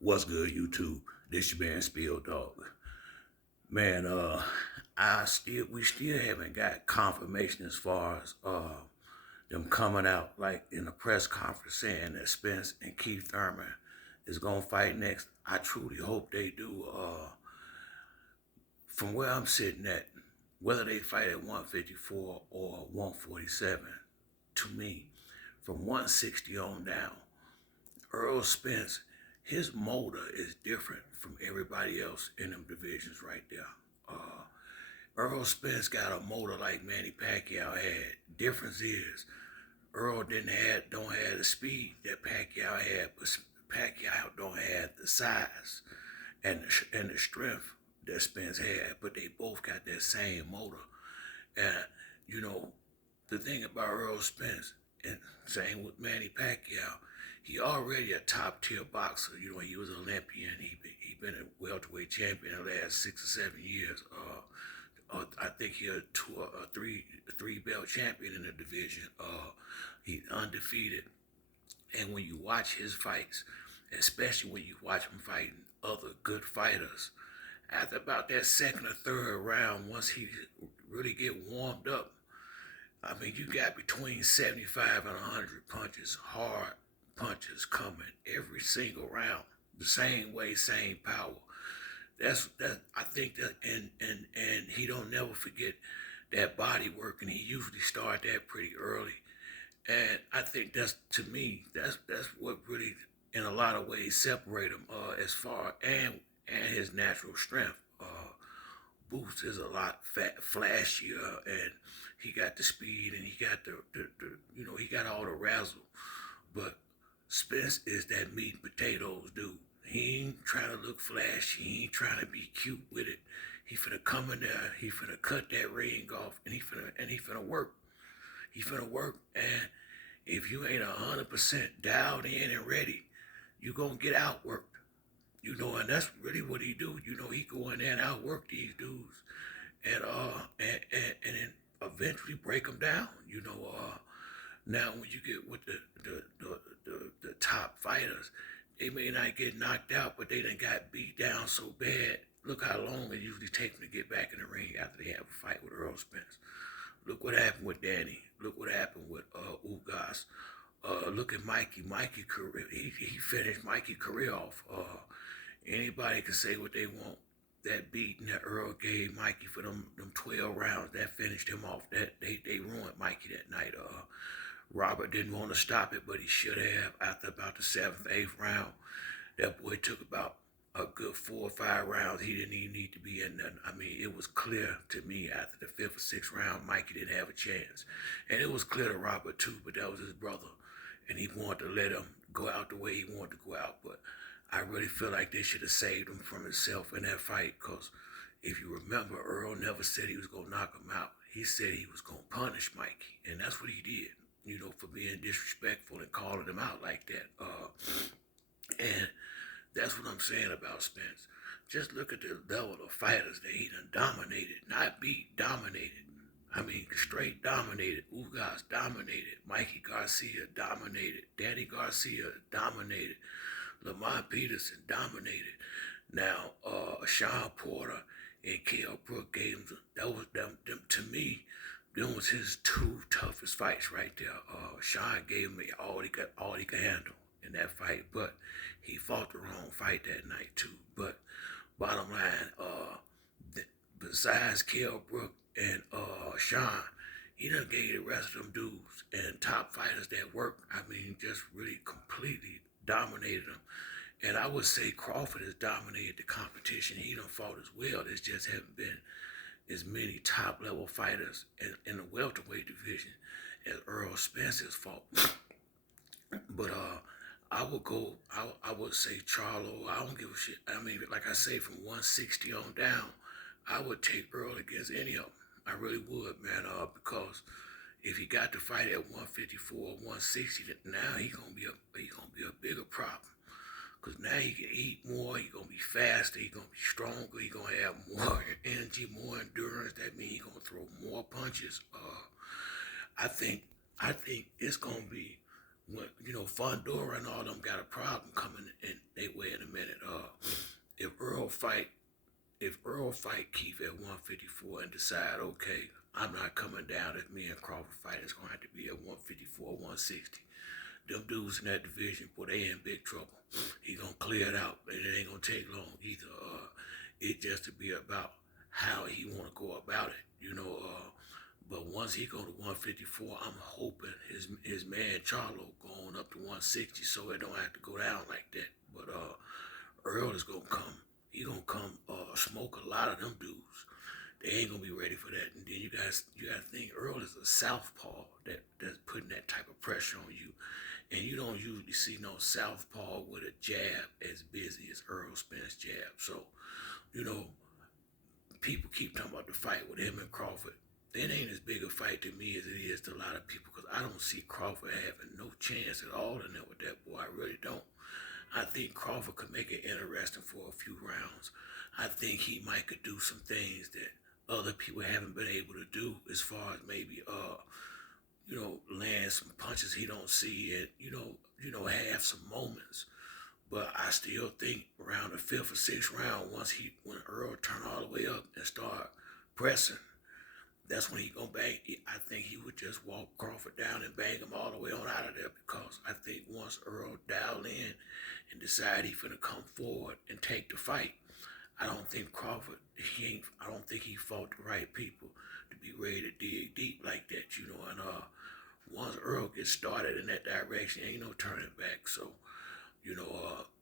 What's good, YouTube? This your man Spill Dog. Man, we still haven't got confirmation as far as them coming out like in a press conference saying that Spence and Keith Thurman is gonna fight next. I truly hope they do. From where I'm sitting at, whether they fight at 154 or 147, to me, from 160 on down, Errol Spence, his motor is different from everybody else in them divisions right there. Uh, Errol Spence got a motor like Manny Pacquiao had. Difference is Earl don't have the speed that Pacquiao had, but Pacquiao don't have the size and the strength that Spence had. But they both got that same motor. And you know, the thing about Errol Spence, and same with Manny Pacquiao, he already a top tier boxer. You know, he was an Olympian. He been a welterweight champion in the last 6 or 7 years. I think he a three belt champion in the division. He's undefeated. And when you watch his fights, especially when you watch him fighting other good fighters, after about that second or third round, once he really get warmed up, I mean, you got between 75 and 100 punches, hard punches coming every single round, the same way, same power. That I think that, and he don't never forget that body work, and he usually start that pretty early. And I think that's, to me, that's what really, in a lot of ways, separate him as far and his natural strength. Boots is a lot flashier, and he got the speed, and he got the he got all the razzle. But Spence is that meat and potatoes dude. He ain't trying to look flashy. He ain't trying to be cute with it. He finna come in there. He finna cut that ring off, and he finna work. He finna work, and if you ain't 100% dialed in and ready, you gonna get outworked. And that's really what he do. He go in there and outwork these dudes, and then eventually break them down. Now when you get with the top fighters, they may not get knocked out, but they done got beat down so bad. Look how long it usually takes them to get back in the ring after they have a fight with Errol Spence. Look what happened with Danny. Look what happened with Ugas. Look at Mikey. Mikey career. He finished Mikey career off. Anybody can say what they want. That beating that Earl gave Mikey for them 12 rounds, that finished him off. That they ruined Mikey that night. Robert didn't want to stop it, but he should have. After about the seventh, eighth round, that boy took about a good 4 or 5 rounds. He didn't even need to be in there. I mean, it was clear to me after the fifth or sixth round, Mikey didn't have a chance. And it was clear to Robert too, but that was his brother. And he wanted to let him go out the way he wanted to go out. But I really feel like they should have saved him from himself in that fight, because if you remember, Earl never said he was going to knock him out. He said he was going to punish Mikey. And that's what he did, for being disrespectful and calling him out like that. And that's what I'm saying about Spence. Just look at the level of fighters that he done dominated, not beat, dominated. I mean, straight dominated. Ugas dominated. Mikey Garcia dominated. Danny Garcia dominated. Lamont Peterson dominated. Now, Sean Porter and Kell Brook gave him, that was them to me, them was his two toughest fights right there. Sean gave me all he could handle in that fight, but he fought the wrong fight that night too. But bottom line, besides Kell Brook and Sean, he done gave the rest of them dudes and top fighters that work. I mean, just really completely dominated them. And I would say Crawford has dominated the competition. He done fought as well. There just haven't been as many top level fighters in the welterweight division as Errol Spence has fought. But I would go. I would say Charlo. I don't give a shit. I mean, like I say, from 160 on down, I would take Earl against any of them. I really would, man. Because if he got to fight at 154 or 160, now he gonna be a bigger problem. Cause now he can eat more. He gonna be faster. He gonna be stronger. He gonna have more energy, more endurance. That means he gonna throw more punches. I think it's gonna be when Fondora and all them got a problem coming in their way in a minute. fight Keith at 154 and decide, okay, I'm not coming down, if me and Crawford fight, it's gonna have to be at 154, 160. Them dudes in that division, boy, they in big trouble. He gonna clear it out, and it ain't gonna take long either. It just to be about how he wanna go about it, you know. But once he go to 154, I'm hoping his man Charlo going up to 160, so it don't have to go down like that. But Earl is gonna come. He gonna come smoke a lot of them dudes. They ain't gonna be ready for that. And then you gotta think Earl is a southpaw that's putting that type of pressure on you. And you don't usually see no southpaw with a jab as busy as Errol Spence jab. So, you know, people keep talking about the fight with him and Crawford. It ain't as big a fight to me as it is to a lot of people because I don't see Crawford having no chance at all in there with that boy. I really don't. I think Crawford could make it interesting for a few rounds. I think he might could do some things that other people haven't been able to do as far as maybe land some punches he don't see and have some moments. But I still think around the fifth or sixth round, when Earl turn all the way up and start pressing, that's when he gonna bang. I think he would just walk Crawford down and bang him all the way on out of there because I think once Earl dialed in and decide he finna come forward and take the fight, I don't think Crawford, I don't think he fought the right people to be ready to dig deep like that, and once Earl gets started in that direction, ain't no turning back. So,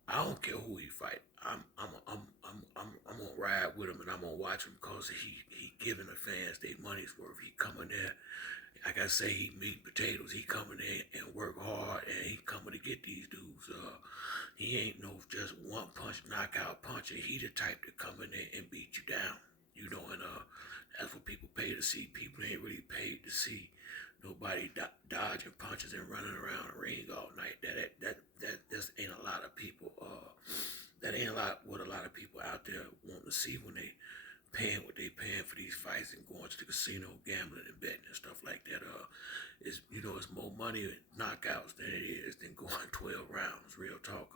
I don't care who he fight. I'm gonna ride with him and I'm gonna watch him because he giving the fans their money's worth. He coming there, like I say, he meat and potatoes. He coming there and work hard and he coming to get these dudes. He ain't no just one punch knockout puncher. He the type to come in there and beat you down. And that's what people pay to see. People ain't really paid to see nobody dodging punches and running around the ring all night. That just ain't a lot of people. That ain't what a lot of people out there want to see when they paying what they paying for these fights and going to the casino, gambling and betting and stuff like that. It's more money in knockouts than it is than going 12 rounds. Real talk.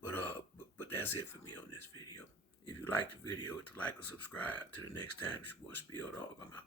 But that's it for me on this video. If you like the video, hit the like or subscribe. Till the next time, it's your boy Spill Dog. I'm out.